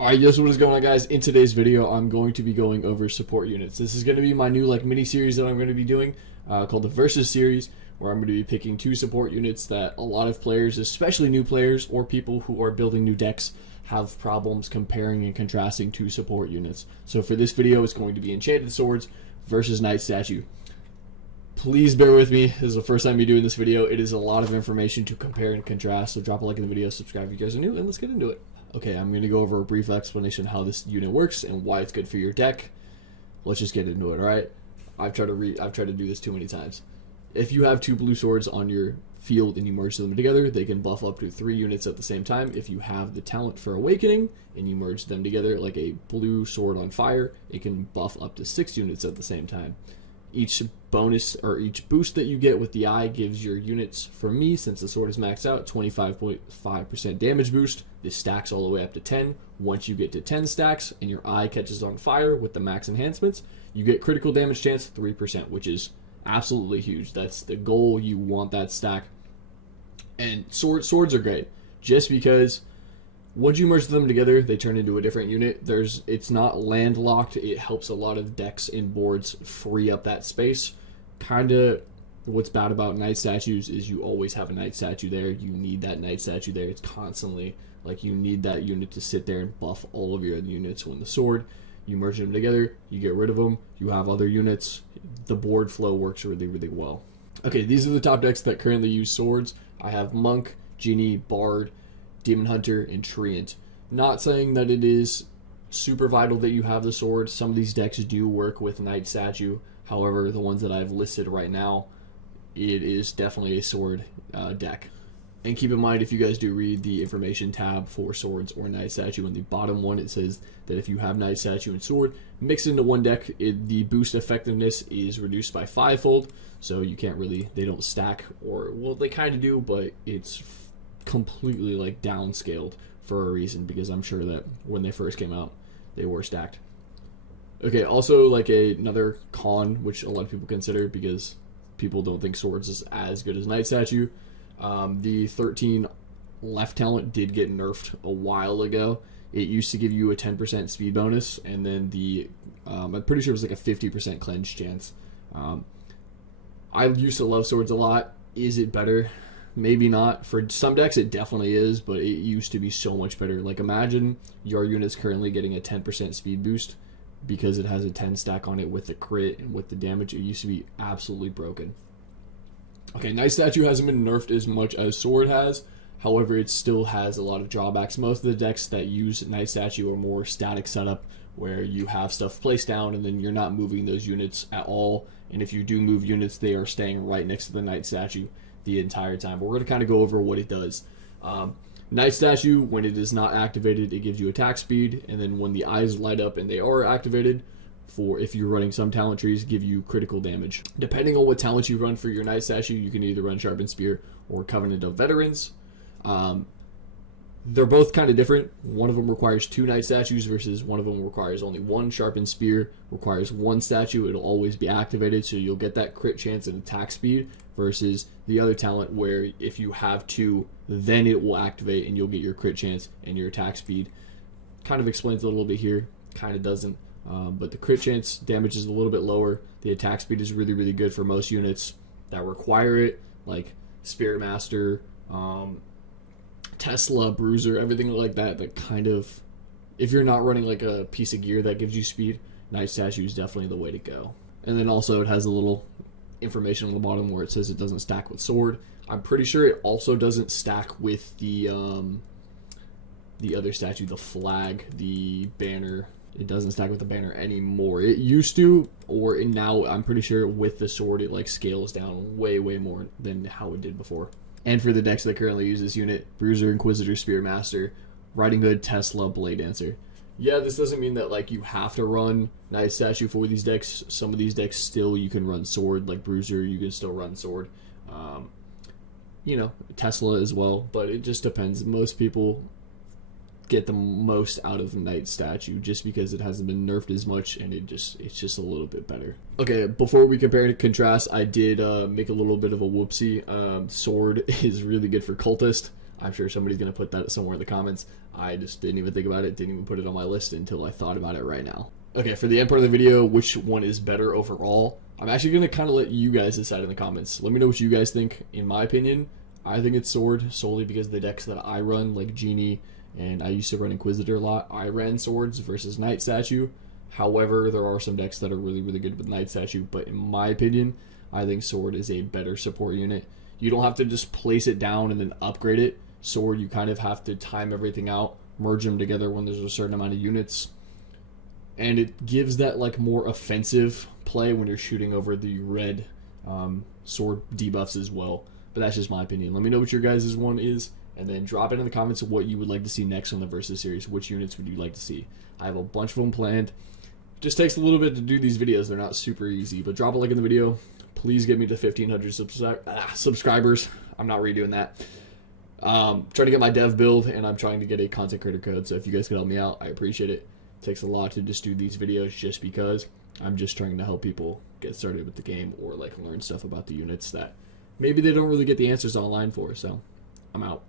Alright, what is going on, guys? In today's video, I'm going to be going over support units. This is going to be my new mini series that I'm going to be doing called the Versus series, where I'm going to be picking 2 support units that a lot of players, especially new players or people who are building new decks, have problems comparing and contrasting 2 support units. So for this video, it's going to be Enchanted Swords versus Knight Statue. Please bear with me. This is the first time you're doing this video. It is a lot of information to compare and contrast, so drop a like in the video, subscribe if you guys are new, and let's get into it. Okay, I'm going to go over a brief explanation of how this unit works and why it's good for your deck. Let's just get into it, alright? I've tried to do this too many times. If you have 2 blue swords on your field and you merge them together, they can buff up to 3 units at the same time. If you have the talent for Awakening and you merge them together like a blue sword on fire, it can buff up to 6 units at the same time. Each bonus or each boost that you get with the eye gives your units, for me, since the sword is maxed out, 25.5% damage boost. This stacks all the way up to 10. Once you get to 10 stacks and your eye catches on fire with the max enhancements, you get critical damage chance 3%, which is absolutely huge. That's the goal. You want that stack. And swords are great just because once you merge them together, they turn into a different unit. It's not landlocked. It helps a lot of decks and boards free up that space. Kinda what's bad about Knight Statues is you always have a Knight Statue there. You need that Knight Statue there. It's constantly like you need that unit to sit there and buff all of your other units. When the sword, you merge them together, you get rid of them, you have other units. The board flow works really, really well. Okay, these are the top decks that currently use swords. I have Monk, Genie, Bard, Demon Hunter, and Treant. Not saying that it is super vital that you have the sword. Some of these decks do work with Knight Statue. However, the ones that I've listed right now, it is definitely a sword deck. And keep in mind, if you guys do read the information tab for swords or Knight Statue, on the bottom one it says that if you have Knight Statue and sword mixed into one deck, the boost effectiveness is reduced by 5-fold. So you can't really, they don't stack, or well, they kind of do, but it's completely like downscaled for a reason, because I'm sure that when they first came out they were stacked. Okay, also like another con which a lot of people consider because people don't think swords is as good as Knight Statue, the 13 left talent did get nerfed a while ago. It used to give you a 10% speed bonus, and then the I'm pretty sure it was like a 50% cleanse chance. I used to love swords a lot. Is it better? Maybe not. For some decks it definitely is, but it used to be so much better. Like imagine your unit's currently getting a 10% speed boost because it has a 10 stack on it with the crit and with the damage. It used to be absolutely broken. Okay, Knight Statue hasn't been nerfed as much as Sword has. However, it still has a lot of drawbacks. Most of the decks that use Knight Statue are more static setup, where you have stuff placed down and then you're not moving those units at all. And if you do move units, they are staying right next to the Knight Statue the entire time. But we're going to kind of go over what it does. Knight Statue, when it is not activated, it gives you attack speed, and then when the eyes light up and they are activated, for if you're running some talent trees, give you critical damage. Depending on what talent you run for your Knight Statue, you can either run Sharpened Spear or Covenant of Veterans. They're both kind of different. One of them requires 2 Knight Statues versus one of them requires only 1. Sharpened Spear requires 1 statue. It'll always be activated, so you'll get that crit chance and attack speed, versus the other talent where if you have 2, then it will activate and you'll get your crit chance and your attack speed. Kind of explains it a little bit here, kind of doesn't. But the crit chance damage is a little bit lower. The attack speed is really, really good for most units that require it, like Spirit Master, Tesla, Bruiser, everything like that. That kind of, if you're not running like a piece of gear that gives you speed, Knight Statue is definitely the way to go. And then also it has a little information on the bottom where it says it doesn't stack with sword. I'm pretty sure it also doesn't stack with the other statue, the flag, the banner. It doesn't stack with the banner anymore. It used to, or now I'm pretty sure with the sword it like scales down way, way more than how it did before. And for the decks that currently use this unit, Bruiser, Inquisitor, Spear Master, Riding Hood, Tesla, Blade Dancer. Yeah, this doesn't mean that like you have to run Knight Statue for these decks. Some of these decks still you can run sword, like Bruiser, you can still run sword. You know, Tesla as well, but it just depends. Most people get the most out of Knight Statue just because it hasn't been nerfed as much, and it's just a little bit better. Okay, before we compare and contrast, I did make a little bit of a whoopsie. Sword is really good for Cultist. I'm sure somebody's going to put that somewhere in the comments. I just didn't even think about it, didn't even put it on my list until I thought about it right now. Okay, for the end part of the video, which one is better overall? I'm actually going to kind of let you guys decide in the comments. Let me know what you guys think. In my opinion, I think it's Sword, solely because the decks that I run, like Genie, and I used to run Inquisitor a lot, I ran Swords versus Knight Statue. However, there are some decks that are really, really good with Knight Statue, but in my opinion, I think Sword is a better support unit. You don't have to just place it down and then upgrade it. Sword, you kind of have to time everything out, merge them together when there's a certain amount of units, and it gives that like more offensive play when you're shooting over the red sword debuffs as well. But that's just my opinion. Let me know what your guys' one is, and then drop it in the comments of what you would like to see next on the Versus series. Which units would you like to see? I have a bunch of them planned. Just takes a little bit to do these videos. They're not super easy, but drop a like in the video. Please get me to 1,500 subscribers. I'm not redoing that. Trying to get my dev build, and I'm trying to get a content creator code. So if you guys can help me out, I appreciate it. It takes a lot to just do these videos just because I'm just trying to help people get started with the game or like learn stuff about the units that maybe they don't really get the answers online for. So I'm out.